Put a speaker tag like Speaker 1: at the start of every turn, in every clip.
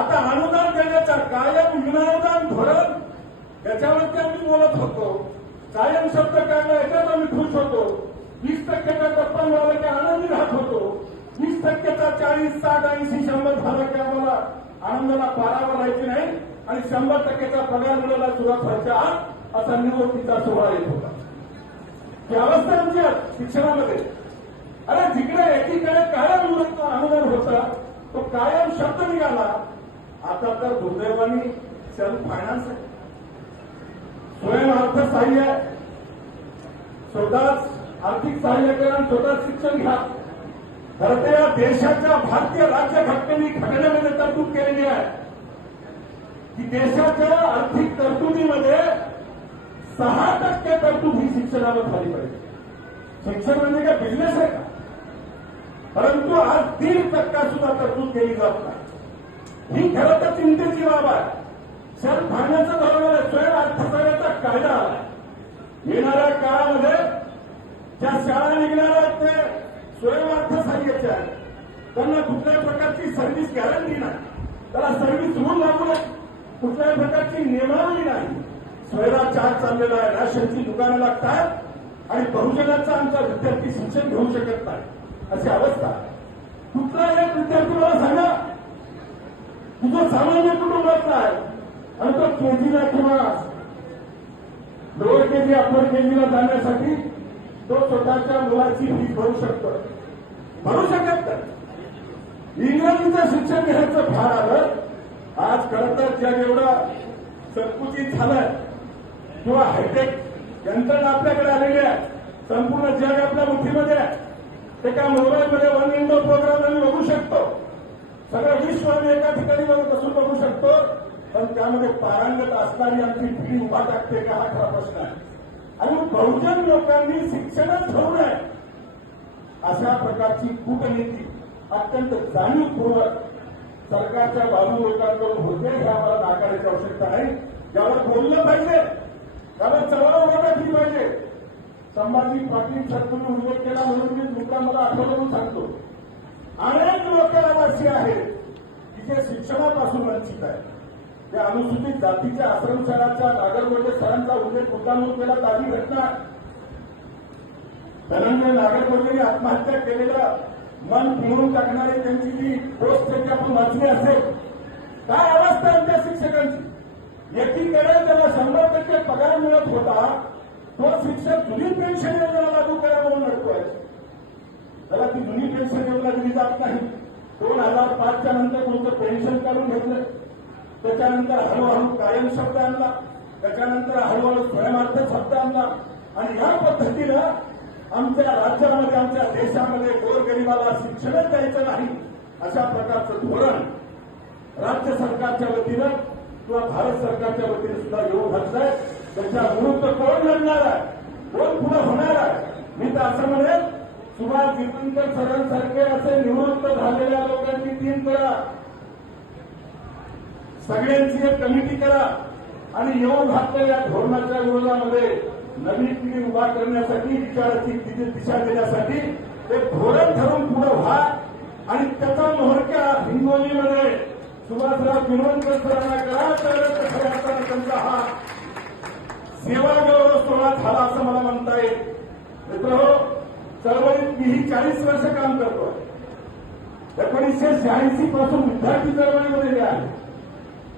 Speaker 1: आता अनुदान देण्याचा कायम विनाअनुदान धोरण त्याच्यावरती आम्ही बोलत होतो कायम शब्द काढला याच्यात आम्ही खुश होतो वीस टक्क्याचा टप्पा मिळाला की आनंदी राहत होतो वीस टक्क्याचा चाळीस साठ ऐंशी शंभर झाला की आम्हाला आनंदाला पारावर राहायची नाही आणि शंभर टक्क्याचा पगार मिळाला तुला खर्चा असा निवडणुकीचा सोहळा येत होता ही अवस्था आमची शिक्षणामध्ये अरे जिकडे एकीकडे कायम अनुदान होता तो कायम शब्द निघाला आता तर दुर्दैवानी सेल्फ फायनान्स आहे स्वयं अर्थ आहे स्वतःच आर्थिक सहाय्य करा स्वतःच शिक्षण घ्या तर या देशाच्या भारतीय राज्य घटनेने घटनेमध्ये तरतूद केलेली आहे की देशाच्या आर्थिक तरतुदीमध्ये सहा टक्के तरतूद ही शिक्षणावर झाली पाहिजे शिक्षण म्हणजे काय बिझनेस आहे का परंतु आज दीड टक्का सुद्धा तरतूद केली जात नाही ही खरं तर चिंतेची बाब आहे सर बरोबर धोरण स्वयं अर्थसंकल्पाचा कायदा आला येणाऱ्या काळामध्ये ज्या शाळा निघणार आहेत ते स्वयं आहेत त्यांना कुठल्याही प्रकारची सर्व्हिस गॅरंटी नाही त्याला सर्व्हिस रूल लागू नये कुठल्याही प्रकारची नियमावली नाही स्वयंला चार्ज चाललेला आहे राशनची दुकानं लागतात आणि बहुजनाचा आमचा विद्यार्थी शिक्षण घेऊ शकत नाही अशी अवस्था कुठला एक विद्यार्थी मला सांगा तुझं सामान्य कुटुंबातला आहे आणि तो केजीला किंवा लोअर केजी अप्पर केजीला जाण्यासाठी तो स्वतःच्या मुलाची फी भरू शकतो भरू शकत नाही इंग्रजीचं शिक्षण घेण्याचं फार आलं आज खरंतर ज्या एवढा संकुचित झालाय किंवा हायटेक यंत्रणा आपल्याकडे आलेली आहे संपूर्ण जग आपल्या मुठीमध्ये आहे ते काय मोबाईलमध्ये वन सगळं विश्व आम्ही एका ठिकाणी जाऊन कसून बघू शकतो पण त्यामध्ये पारंगत असणारी आमची पिढी उभा टाकते का हा खरा प्रश्न आहे आणि बहुजन लोकांनी शिक्षणच होऊ नये अशा प्रकारची कूटनीती अत्यंत जाणीवपूर्वक सरकारच्या बाजू लोकांकडून होते हे आम्हाला नाकारण्याची आवश्यकता आहे यावर बोललं पाहिजे त्याला चव्हाण उभा पाहिजे संभाजी पाटील सरकारने उल्लेख केला म्हणून मी तुमका मला आठवलं सांगतो अनेक लोक असे आहेत की जे शिक्षणापासून वंचित आहे त्या अनुसूचित जातीच्या आश्रमशाळाच्या नागरगोजे सरांचा उल्लेख म्हणून केला ताजी घटना धनंजय नागरगोजेने आत्महत्या केलेलं मन पिळून टाकणारी त्यांची जी पोस्ट त्यांची आपण वाचली असेल काय अवस्था आहे त्या शिक्षकांची एकीकडे त्याला शंभर टक्के पगार मिळत होता तो शिक्षक जुनी पेन्शन योजना लागू करा म्हणून लढतोय त्याला ती जुनी पेन्शन योजना दिली जात नाही दोन हजार पाचच्या नंतर तुमचं पेन्शन काढून घेतलं त्याच्यानंतर हळूहळू कायम शब्द आणला त्याच्यानंतर हळूहळू स्वयंार्थ शब्द आणला आणि या पद्धतीनं आमच्या राज्यामध्ये आमच्या देशामध्ये गोरगरिबाला शिक्षणच द्यायचं नाही अशा प्रकारचं धोरण राज्य सरकारच्या वतीनं किंवा भारत सरकारच्या वतीनं सुद्धा येऊ घातलंय आहे त्याच्या विरुद्ध कोण लढणार आहे कोण पुढे होणार आहे मी तर असं म्हणेल सुभाष दीपिंकर सरांसारखे असे निवृत्त झालेल्या लोकांची टीम करा सगळ्यांची एक कमिटी करा आणि येऊन घातलेल्या धोरणाच्या विरोधामध्ये नवी पिढी उभा करण्यासाठी विचाराची दिशा देण्यासाठी एक धोरण ठरून पुढे व्हा आणि त्याचा मोहरक्या हिंगोलीमध्ये सुभाषराव किरणकर सरांना करा तर त्यांचा हा सेवा गौरव सोहळा झाला असं मला म्हणता येईल मित्र चळवळीत ही चाळीस वर्ष काम करतोय एकोणीसशे शहाऐंशी पासून विद्यार्थी चळवळीमध्ये मी आहे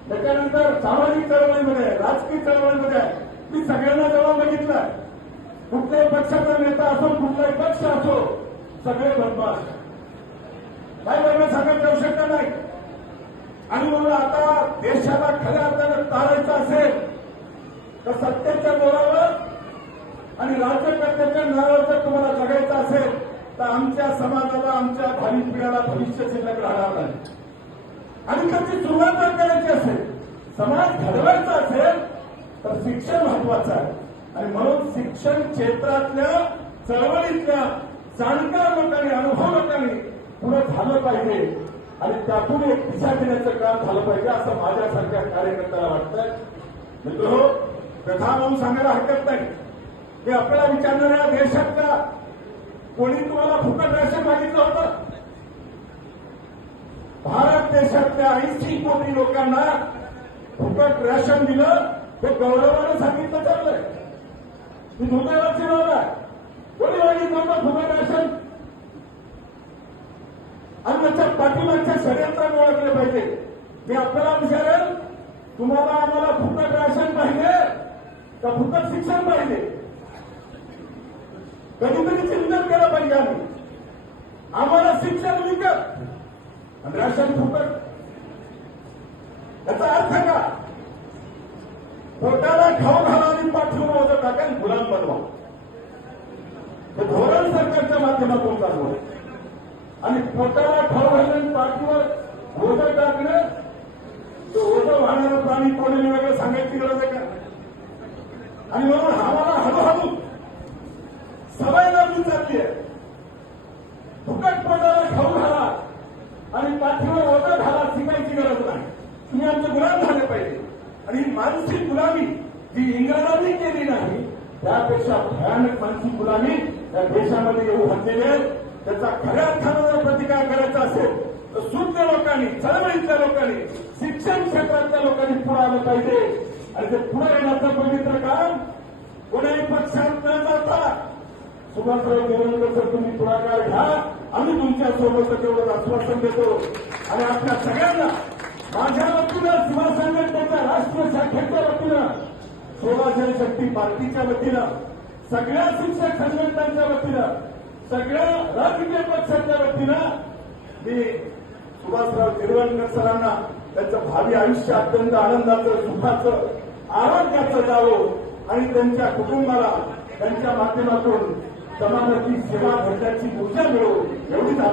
Speaker 1: त्याच्यानंतर सामाजिक चळवळीमध्ये राजकीय चळवळीमध्ये मी सगळ्यांना जवळ बघितलं कुठल्याही पक्षाचा नेता असो कुठलाही पक्ष असो सगळे बनवा काय वेगळं सांगत करू शकत नाही आणि म्हणून आता देशाला खऱ्या अर्थानं तारायचं असेल तर सत्तेच्या जोरावर आणि राज्यकर्त्यांच्या नावावर जर तुम्हाला जगायचं असेल तर आमच्या समाजाला आमच्या भावी पिढ्याला भविष्य चिन्ह राहणार नाही आणि त्याची सुरुवात जर करायची असेल समाज घडवायचा असेल तर शिक्षण महत्वाचं आहे आणि म्हणून शिक्षण क्षेत्रातल्या चळवळीतल्या जाणकार लोकांनी अनुभव लोकांनी पुढे झालं पाहिजे आणि त्यातून एक दिशा देण्याचं काम झालं पाहिजे असं माझ्यासारख्या कार्यकर्त्याला वाटतंय मित्र कथा म्हणून सांगायला हरकत नाही हे आपल्याला विचारणाऱ्या देशातल्या कोणी तुम्हाला फुकट राशन मागितलं होतं भारत देशातल्या ऐंशी कोटी लोकांना फुकट राशन दिलं हे गौरवानं सांगितलं चाललंय मी दुर्दैवाची कोणी मागितलं होतं फुकट राशन माझ्या पाठीमागच्या षडयंत्राने ओळखले पाहिजे मी आपल्याला विचारेल तुम्हाला आम्हाला फुकट राशन पाहिजे का फुकट शिक्षण पाहिजे कधीतरी चिंतन केलं पाहिजे आम्ही आम्हाला शिक्षण विकत आणि राशन फुकट याचा अर्थ का पोटाला खाऊ घाला आणि पाठवून होतं टाकेल गुलाम बनवा हे धोरण सरकारच्या माध्यमातून चालू आहे आणि पोटाला खाऊ घालून पाठीवर ओझं टाकणं ते ओझं वाहणारं प्राणी कोणी वेगळं सांगायची गरज आहे का आणि म्हणून हा त्यापेक्षा भयानक मानसिक गुलामी या देशामध्ये येऊ त्याचा खऱ्या अर्थानं जर प्रतिकार करायचा असेल तर शून्य लोकांनी चळवळीतल्या लोकांनी शिक्षण क्षेत्रातल्या लोकांनी पुढे आलं पाहिजे आणि ते पुढे येण्याचं पवित्र काम कोणाही पक्षात न जाता सुभाषराव देवेंद्र तुम्ही पुढाकार घ्या आम्ही तुमच्या सोबत तेवढं आश्वासन देतो आणि आपल्या सगळ्यांना माझ्या वतीनं शिवसंघटनेच्या राष्ट्रीय शाखेच्या वतीनं सोळा जनशक्ती पार्टीच्या वतीनं सगळ्या शिक्षक संघटनांच्या वतीनं सगळ्या राजकीय पक्षांच्या वतीनं मी सुभाषराव निरवणकर सरांना त्यांचं भावी आयुष्य अत्यंत आनंदाचं सुखाचं आरोग्याचं जावं आणि त्यांच्या कुटुंबाला त्यांच्या माध्यमातून समाजाची सेवा घडण्याची ऊर्जा मिळो एवढीच